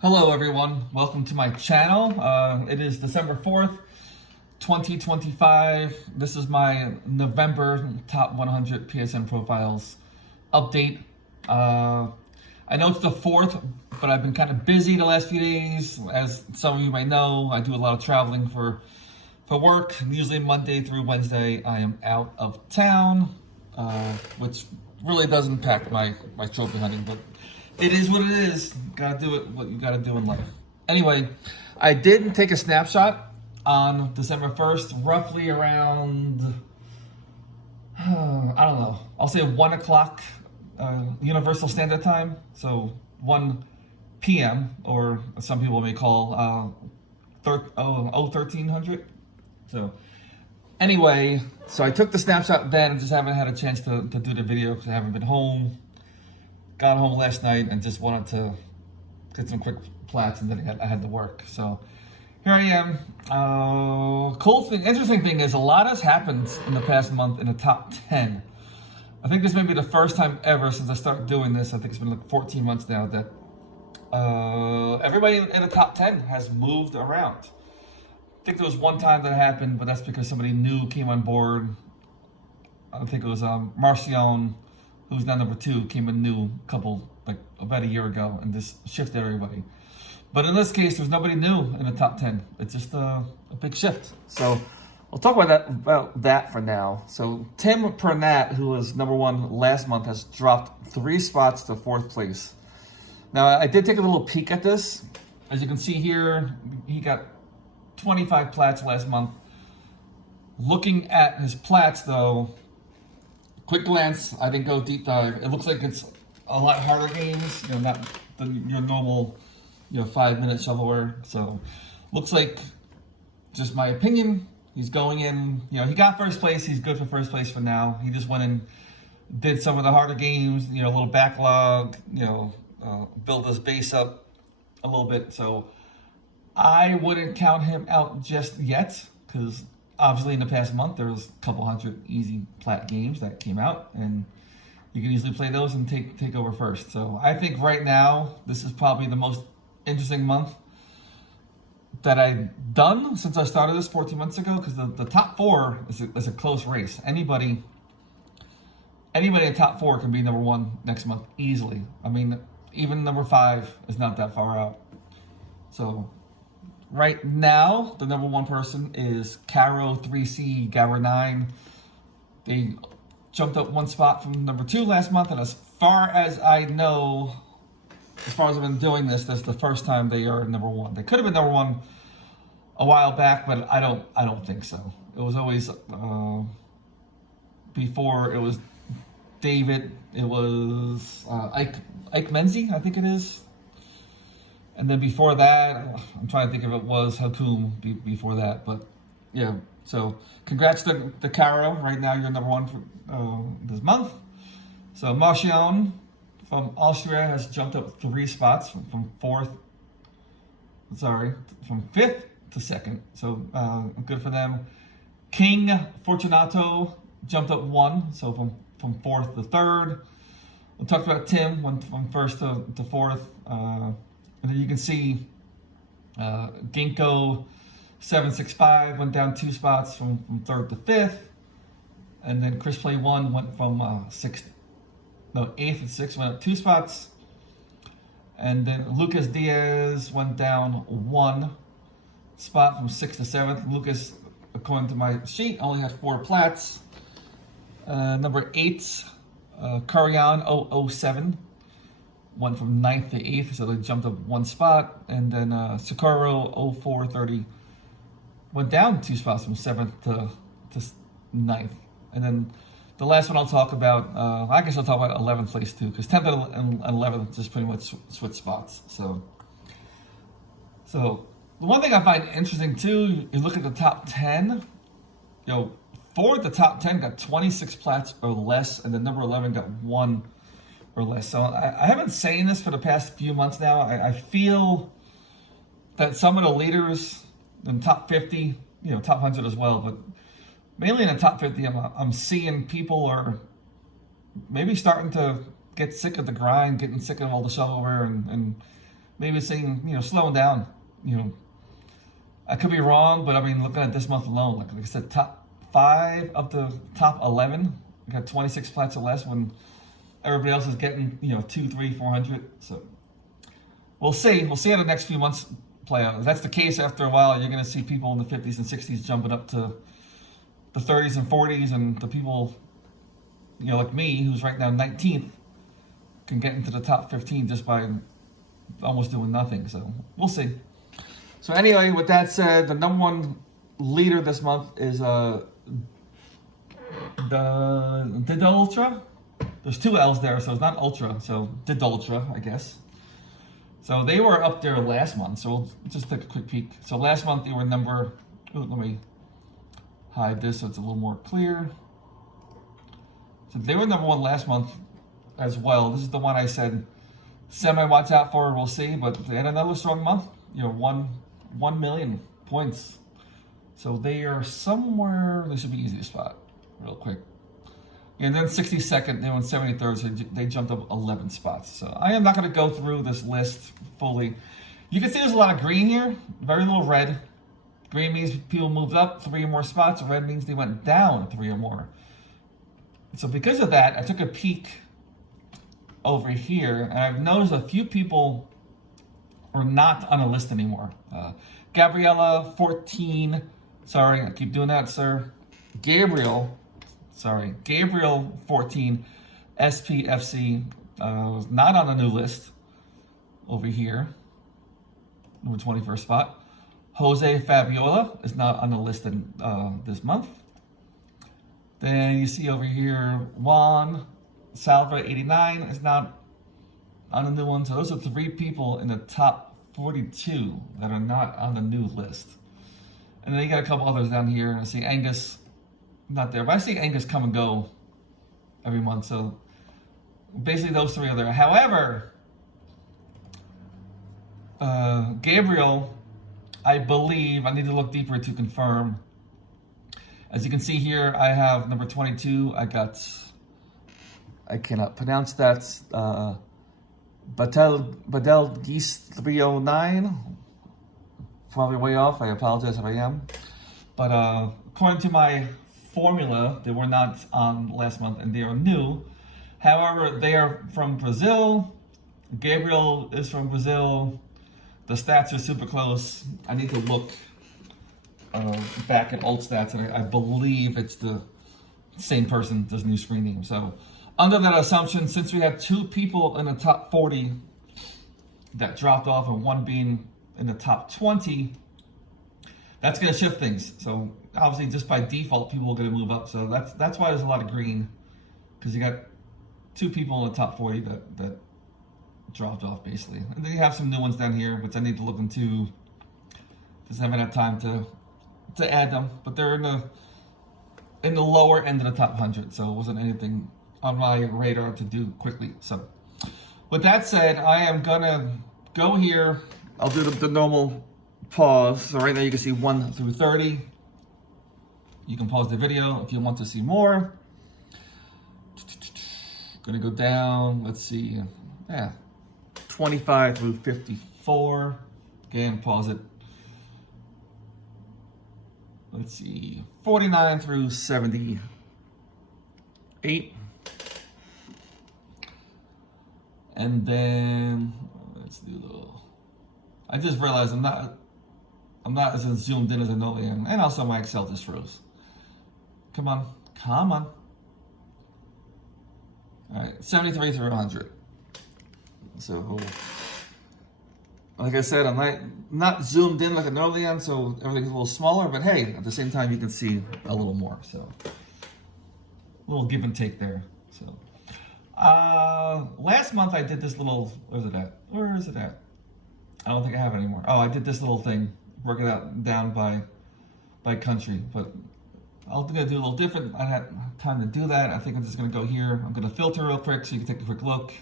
Hello everyone, welcome to my channel. It is December 4th, 2025. This is my November top 100 PSN profiles update. I know it's the 4th, but I've been kind of busy the last few days. As some of you may know, I do a lot of traveling for work. Usually Monday through Wednesday I am out of town, which really does impact my trophy hunting, but it is what it is. Gotta do it, what you gotta do in life. Anyway, I did take a snapshot on December 1st, roughly around, I don't know, I'll say 1 o'clock Universal Standard Time. So 1 p.m., or some people may call 1300. So anyway, so I took the snapshot then, and just haven't had a chance to do the video because I haven't been home. Got home last night and just wanted to get some quick plats, and then I had to work. So here I am. Interesting thing is, a lot has happened in the past month in the top 10. I think this may be the first time ever since I started doing this. I think it's been like 14 months now that everybody in the top 10 has moved around. I think there was one time that happened, but that's because somebody new came on board. I think it was Marcion, who's now number 2, came in new about a year ago and just shifted everybody. But in this case, there's nobody new in the top 10. It's just a big shift. So I'll talk about that for now. So Tim Pernat, who was number 1 last month, has dropped 3 spots to 4th place. Now, I did take a little peek at this. As you can see here, he got 25 plats last month. Looking at his plats, though, quick glance, I didn't go deep dive. It looks like it's a lot harder games, not your normal, 5-minute shovelware. So, looks like, just my opinion, he's going in, he got first place. He's good for first place for now. He just went and did some of the harder games, a little backlog, build his base up a little bit. So, I wouldn't count him out just yet, because obviously in the past month there was a couple hundred easy plat games that came out, and you can easily play those and take over first. So I think right now this is probably the most interesting month that I've done since I started this 14 months ago, because the top 4 is a close race. Anybody in top 4 can be number 1 next month easily. I mean, even number 5 is not that far out. So right now, the number 1 person is Caro 3C Gabber 9. They jumped up 1 spot from number 2 last month, and as far as I know, as far as I've been doing this, that's the first time they are number 1. They could have been number 1 a while back, but I don't think so. It was always before it was David. It was Ike Menzie, I think it is. And then before that, I'm trying to think if it was Hakum before that. But yeah, so congrats to Caro. Right now, you're number 1 for this month. So Marcion from Austria has jumped up 3 spots from 5th to 2nd. So good for them. King Fortunato jumped up 1, so from 4th to 3rd. We talked about Tim, went from 1st to 4th. And then you can see Ginkgo 765 went down 2 spots from 3rd to 5th. And then Chris Play 1 went from 8th and 6th, went up 2 spots. And then Lucas Diaz went down 1 spot from 6th to 7th. Lucas, according to my sheet, only had 4 plats. Number 8, Carion 007. Went from 9th to 8th, so they jumped up 1 spot. And then Socorro 0430 went down 2 spots from 7th to 9th. And then the last one I'll talk about, I guess I'll talk about 11th place too, because 10th and 11th just pretty much switch spots. So the one thing I find interesting too, you look at the top 10, 4 of the top 10 got 26 plats or less, and the number 11 got 1 or less. So I have been saying this for the past few months now. I feel that some of the leaders in top 50, top 100 as well, but mainly in the top 50, I'm seeing people are maybe starting to get sick of the grind, getting sick of all the shovelware, and maybe saying, slowing down. I could be wrong, but I mean, looking at this month alone, like I said, top 5 of the top 11 got 26 flats or less when everybody else is getting 2, 3, 400. So we'll see. We'll see how the next few months play out. If that's the case, after a while, you're going to see people in the 50s and 60s jumping up to the 30s and 40s, and the people, like me, who's right now 19th, can get into the top 15 just by almost doing nothing. So we'll see. So anyway, with that said, the number one leader this month is the Ultra. There's 2 L's there, so it's not Ultra. So Ultra, I guess. So they were up there last month. So we'll just take a quick peek. So last month they were number. Let me hide this so it's a little more clear. So they were number 1 last month as well. This is the one I said semi watch out for. We'll see, but they had another strong month. 1 million points. So they are somewhere. This should be easy to spot real quick. And then 62nd, they went 73rd, so they jumped up 11 spots. So I am not going to go through this list fully. You can see there's a lot of green here, very little red. Green means people moved up 3 or more spots. Red means they went down 3 or more. So because of that, I took a peek over here, and I've noticed a few people are not on the list anymore. Gabriella, 14. Sorry, I keep doing that, sir. Gabriel, 14. SPFC was not on the new list over here. Number 21st spot. Jose Fabiola is not on the list this month. Then you see over here, Juan Salva, 89, is not on the new one. So those are 3 people in the top 42 that are not on the new list. And then you got a couple others down here. I see Angus, not there. But I see Angus come and go every month. So basically those 3 are there. However, Gabriel, I believe, I need to look deeper to confirm. As you can see here, I have number 22. I cannot pronounce that. Badel Geese 309. Probably way off. I apologize if I am. But according to my formula, they were not on last month and they are new. However, they are from Brazil. Gabriel is from Brazil. The stats are super close. I need to look back at old stats, and I believe it's the same person, this new screen name. So under that assumption, since we had 2 people in the top 40 that dropped off and 1 being in the top 20, that's going to shift things. So obviously, just by default, people are going to move up. So that's why there's a lot of green, because you got 2 people in the top 40 that dropped off, basically. And then you have some new ones down here, which I need to look into. Just haven't had time to add them, but they're in the lower end of the top 100, so it wasn't anything on my radar to do quickly. So with that said, I am gonna go here. I'll do the normal pause. So right now you can see 1 through 30. You can pause the video if you want to see more. Gonna go down, let's see, 25 through 54. Again, pause it. Let's see, 49 through 78. And then let's do I just realized I'm not as zoomed in as I normally am, and also my Excel just froze. Come on. All right, 73 through 100. So, like I said, I'm not zoomed in like I normally am, so everything's a little smaller, but hey, at the same time, you can see a little more, so a little give and take there. So, last month I did this little, where is it at? I don't think I have it anymore. Oh, I did this little thing, work it out down by country, but I'm gonna do a little different. I had time to do that. I think I'm just gonna go here. I'm gonna filter real quick so you can take a quick look.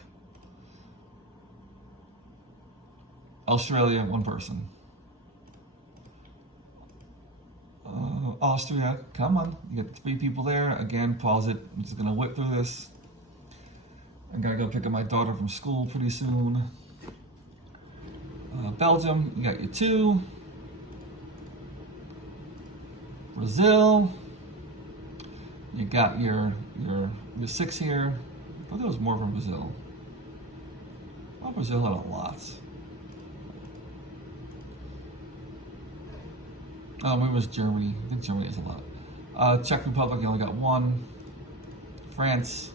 Australia, 1 person. Austria, come on. You got 3 people there. Again, pause it. I'm just gonna whip through this. I gotta go pick up my daughter from school pretty soon. Belgium, you got your 2. Brazil, you got your 6 here. I thought there was more from Brazil. Oh, Brazil had a lot. Oh, maybe it was Germany. I think Germany has a lot. Czech Republic, you only got 1. France,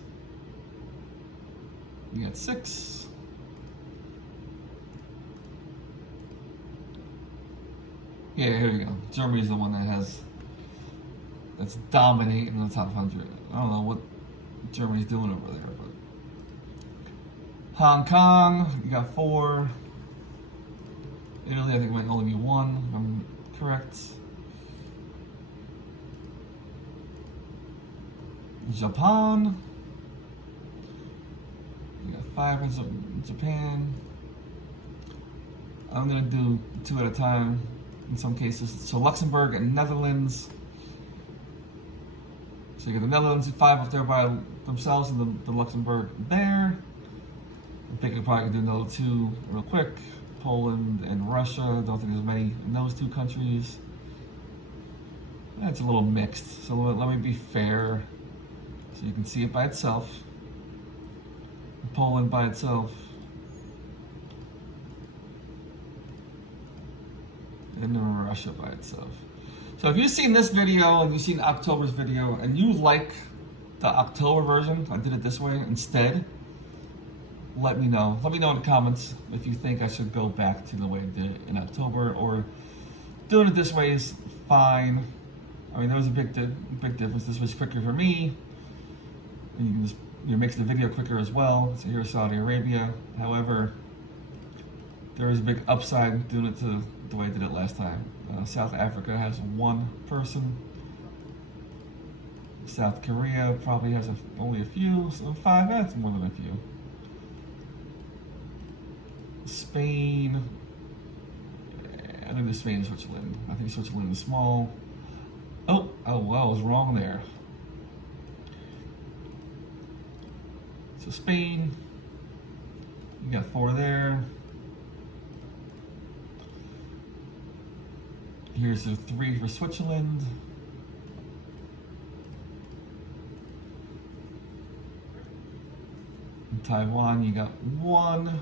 you got 6. Yeah, here we go. Germany's the one that's dominating in the top 100. I don't know what Germany's doing over there, but Hong Kong, you got 4. Italy, I think might only be 1, if I'm correct. Japan, you got 5 in Japan. I'm gonna do 2 at a time in some cases. So Luxembourg and Netherlands. So you got the Netherlands at 5 up there by themselves, and the Luxembourg there. I think I probably could do another 2 real quick. Poland and Russia. Don't think there's many in those 2 countries. That's a little mixed. So let me be fair. So you can see it by itself. Poland by itself. And then Russia by itself. So if you've seen this video and you've seen October's video and you like the October version, I did it this way instead, let me know. Let me know in the comments if you think I should go back to the way I did it in October, or doing it this way is fine. I mean, there was a big difference. This was quicker for me. And you can just makes the video quicker as well. So here's Saudi Arabia. However, there is a big upside doing it to the way I did it last time. South Africa has 1 person. South Korea probably has only a few, so 5, that's more than a few. Spain, I think there's Spain and Switzerland. I think Switzerland is small. Oh, well, I was wrong there. So Spain, you got 4 there. Here's the 3 for Switzerland. In Taiwan, you got 1.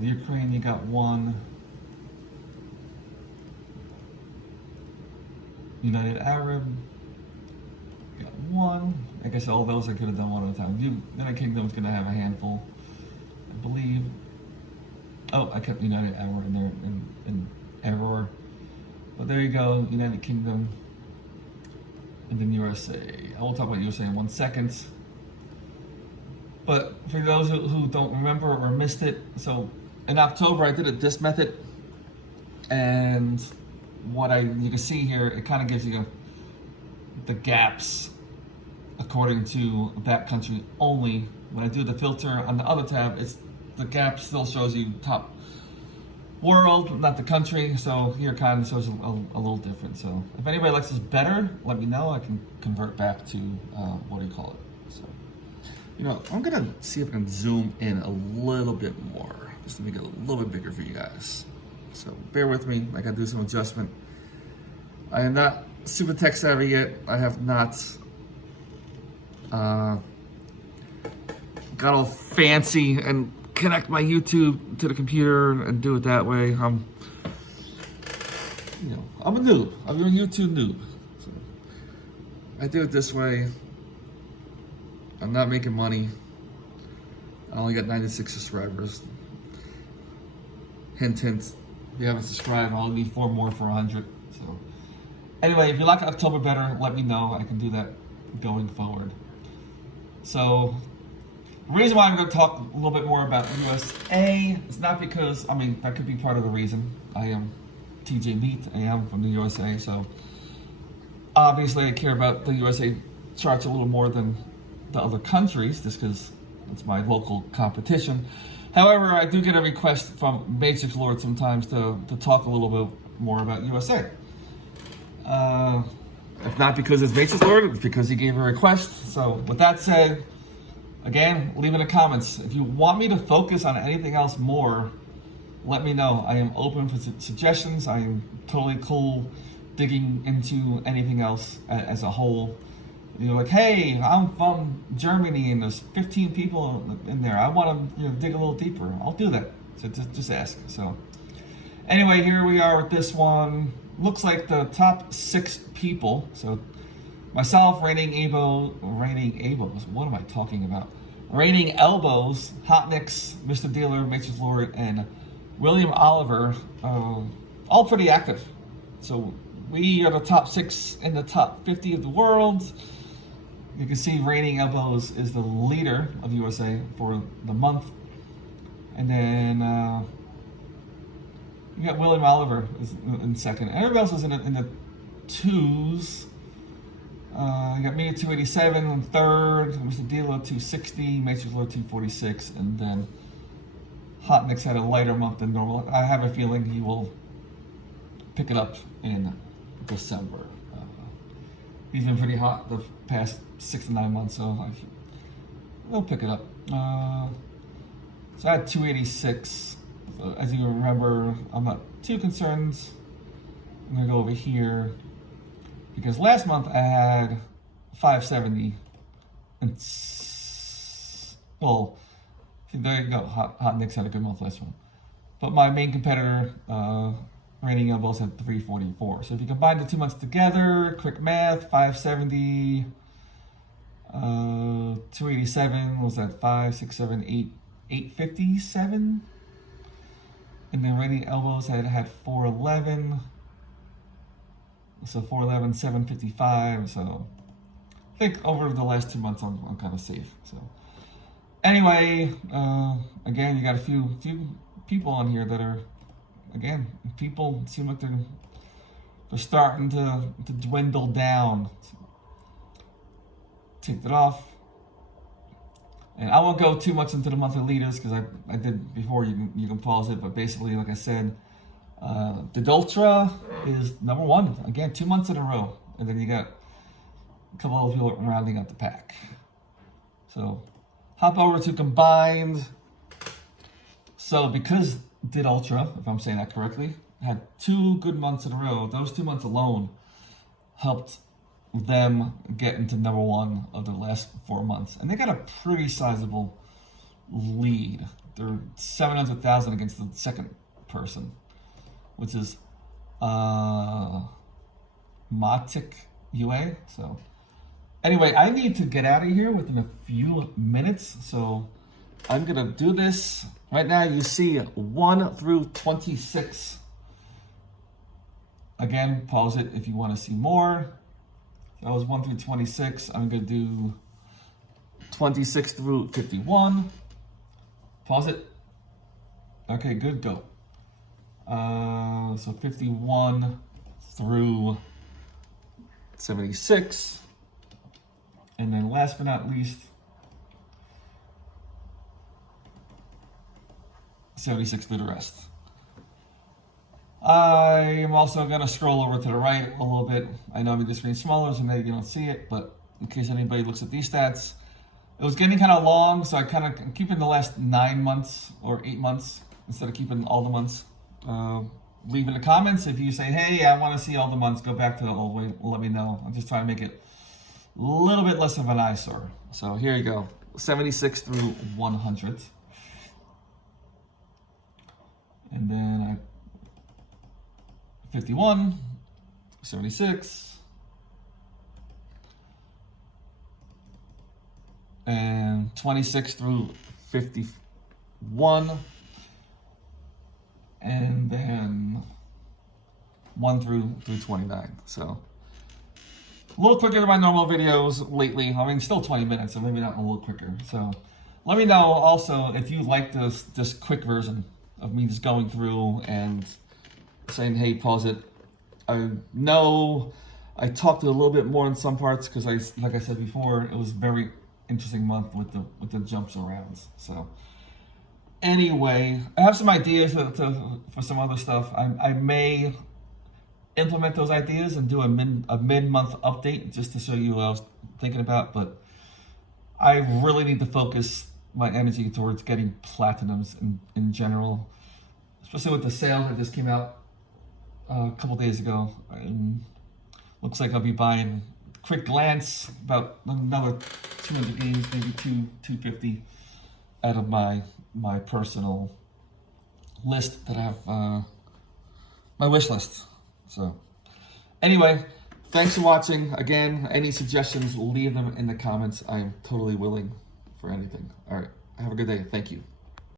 Ukraine, you got 1. United Arab, you got 1. I guess all those I could have done 1 at a time. United Kingdom's gonna have a handful, I believe. Oh, I kept United Arab in there, in error. But there you go, United Kingdom, and then USA. I will talk about USA in 1 second. But for those who don't remember or missed it, so in October I did it this method, and you can see here, it kind of gives you the gaps according to that country only. When I do the filter on the other tab, the gap still shows you top world, not the country. So here kind of shows a little different. So if anybody likes this better, let me know. I can convert back to what do you call it? So I'm gonna see if I can zoom in a little bit more, just to make it a little bit bigger for you guys. So bear with me. I gotta do some adjustment. I am not super tech savvy yet. I have not got all fancy and connect my YouTube to the computer and do it that way. I'm a noob. I'm a YouTube noob. So I do it this way. I'm not making money. I only got 96 subscribers. Hint, hint. If you haven't subscribed, I'll need 4 more for 100. So anyway, if you like October better, let me know. I can do that going forward. So the reason why I'm going to talk a little bit more about USA is not because, that could be part of the reason. I am TJ Meat. I am from the USA, so obviously I care about the USA charts a little more than the other countries, just because it's my local competition. However, I do get a request from Matrix Lord sometimes to talk a little bit more about USA. If not because it's Matrix Lord, it's because he gave a request. So with that said, Again, leave in the comments. If you want me to focus on anything else more, let me know. I am open for suggestions. I am totally cool digging into anything else as a whole. You're like, hey, I'm from Germany and there's 15 people in there. I want to dig a little deeper. I'll do that. So just ask. So anyway, here we are with this one. Looks like the top 6 people. So myself, Raining Abos. What am I talking about? Raining Elbows, Hot Nicks, Mr. Dealer, Nature's Lord, and William Oliver, all pretty active. So we are the top 6 in the top 50 of the world. You can see Raining Elbows is the leader of USA for the month. And then you got William Oliver is in second. Everybody else was in the 2s. You got me at 287 in third, Mr. Dealer 260, Nature's Lord 246, and then Hot Nicks had a lighter month than normal. I have a feeling he will pick it up in December. He's been pretty hot the past 6 to 9 months, so he'll pick it up. So I had 286. So as you remember, I'm not too concerned. I'm gonna go over here because last month I had 570, and well, there you go. Hot Nicks had a good month last month, but my main competitor, Raining Elbows, had 344. So if you combine the 2 months together, quick math, 570, 287 was that 5, 6, 7, 8, 857, and then Raining Elbows had 411. So 411, 755. So I think over the last 2 months, I'm kind of safe. So anyway, again, you got a few people on here that are, again, people seem like they're starting to dwindle down. Take that off. And I won't go too much into the monthly leaders because I did before. You can pause it, but basically, like I said, Didultra is number 1 again, 2 months in a row, and then you got a couple of people rounding out the pack. So hop over to combined. So because Didultra, if I'm saying that correctly, had 2 good months in a row, those 2 months alone helped them get into number 1 of the last 4 months, and they got a pretty sizable lead. They're 700,000 against the second person, which is Matic UA. So anyway, I need to get out of here within a few minutes, so I'm gonna do this right now. You see 1 through 26. Again, pause it if you want to see more. That was 1 through 26. I'm gonna do 26 through 51. Pause it. Okay, good, go. So 51 through 76. And then last but not least, 76 through the rest. I am also going to scroll over to the right a little bit. I know this screen's smaller, so maybe you don't see it, but in case anybody looks at these stats, it was getting kind of long, so I kind of keeping the last 9 months or 8 months instead of keeping all the months. Leave in the comments if you say, hey, I want to see all the months, go back to the old way, let me know. I'm just trying to make it a little bit less of an eyesore. So here you go, 76 through 100. And then 51, 76, and 26 through 51, and then 1 through 29. So a little quicker than my normal videos lately. I mean, still 20 minutes, so maybe not a little quicker. So let me know also if you like this quick version of me just going through and saying, hey, pause it. I know I talked a little bit more in some parts because like I said before, it was a very interesting month with the jumps around. So anyway, I have some ideas for some other stuff. I may implement those ideas and do a mid-month update just to show you what I was thinking about, but I really need to focus my energy towards getting platinums in general, especially with the sale that just came out a couple days ago. Looks like I'll be buying, quick glance, about another 200 games, maybe 250 out of my personal list that I have, my wish list. So anyway, thanks for watching. Again, any suggestions, leave them in the comments. I am totally willing for anything. All right, have a good day. Thank you.